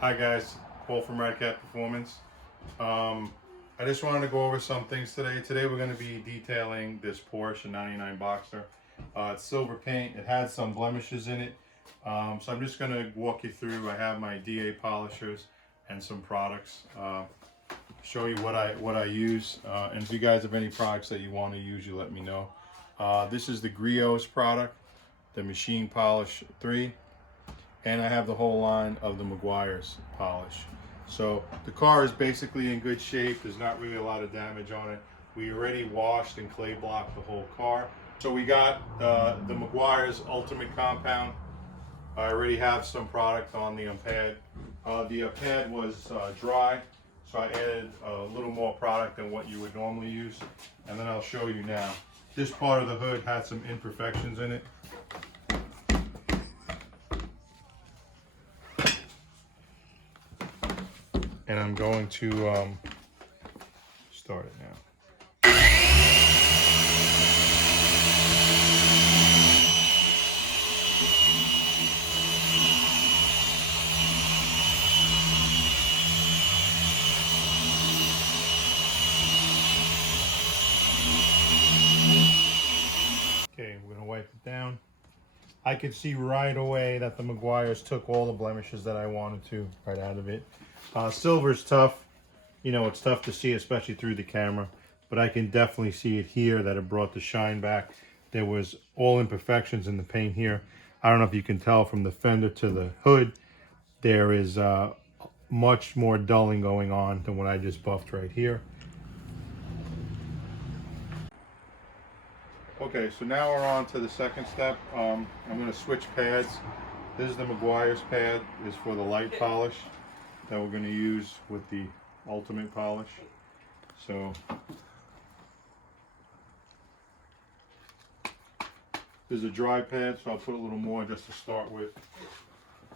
Hi guys, Paul from Radperformance. I just wanted to go over some things today. Today we're going to be detailing this Porsche 99 Boxer. It's silver paint. It has some blemishes in it. So I'm just going to walk you through. I have my DA polishers and some products. Show you what I use. And if you guys have any products that you want to use, you let me know. This is the Meguiars product, the Machine Polish 3. And I have the whole line of the Meguiars polish. So the car is basically in good shape. There's not really a lot of damage on it. We already washed and clay blocked the whole car. So we got the Meguiars Ultimate Compound. I already have some product on the pad. The pad was dry, so I added a little more product than what you would normally use. And then I'll show you now. This part of the hood had some imperfections in it. And I'm going to start it now. Okay, we're going to wipe it down. I could see right away that the Meguiars took all the blemishes that I wanted to right out of it. Silver's tough. You know, it's tough to see, especially through the camera. But I can definitely see it here that it brought the shine back. There was all imperfections in the paint here. I don't know if you can tell from the fender to the hood. There is much more dulling going on than what I just buffed right here. Okay, so now we're on to the second step. I'm going to switch pads. This is the Meguiars pad. Is for the light polish that we're going to use with the ultimate polish. So there's a dry pad, so I'll put a little more just to start with.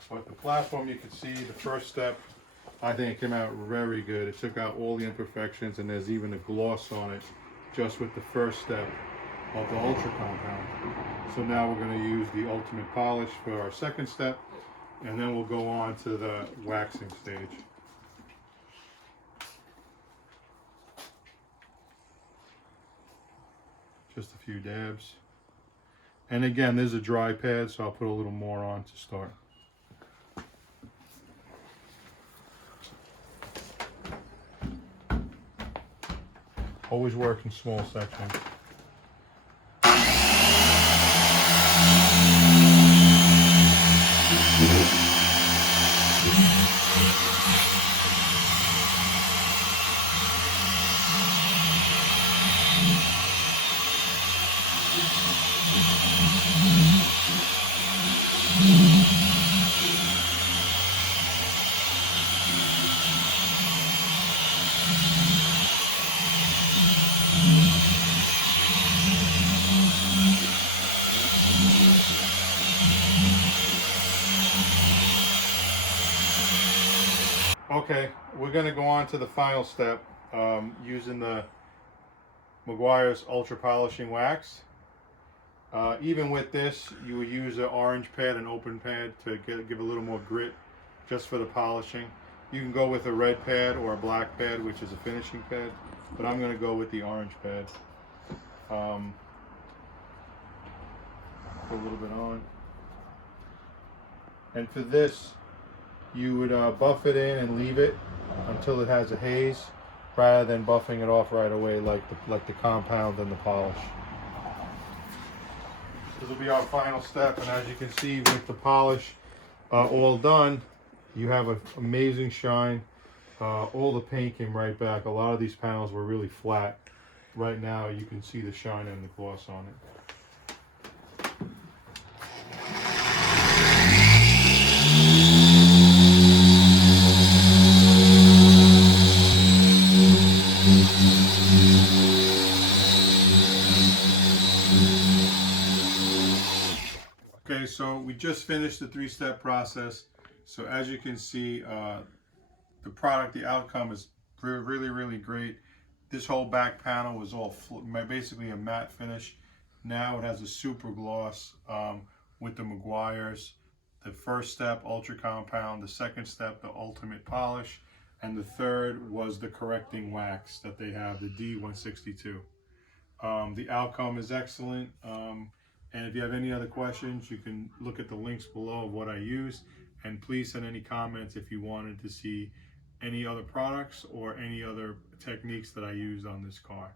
But the platform, you can see the first step, I think it came out very good. It took out all the imperfections, and there's even a gloss on it just with the first step of the ultra compound. So now we're going to use the ultimate polish for our second step, and then we'll go on to the waxing stage. Just a few dabs. And again, there's a dry pad, so I'll put a little more on to start. Always work in small sections. Okay, we're going to go on to the final step using the Meguiars Ultra Polishing Wax. Even with this, you would use an orange pad, an open pad, to give a little more grit just for the polishing. You can go with a red pad or a black pad, which is a finishing pad, but I'm going to go with the orange pad. Put a little bit on. And for this, you would buff it in and leave it until it has a haze, rather than buffing it off right away like the compound and the polish. This will be our final step, and as you can see with the polish all done, you have an amazing shine. All the paint came right back. A lot of these panels were really flat. Right now you can see the shine and the gloss on it. Okay, so we just finished the three-step process. So as you can see, the product, the outcome is really, really great. This whole back panel was all basically a matte finish. Now it has a super gloss with the Meguiars. The first step, ultra compound. The second step, the ultimate polish. And the third was the correcting wax that they have, the D162. The outcome is excellent. And if you have any other questions, you can look at the links below of what I use. And please send any comments if you wanted to see any other products or any other techniques that I used on this car.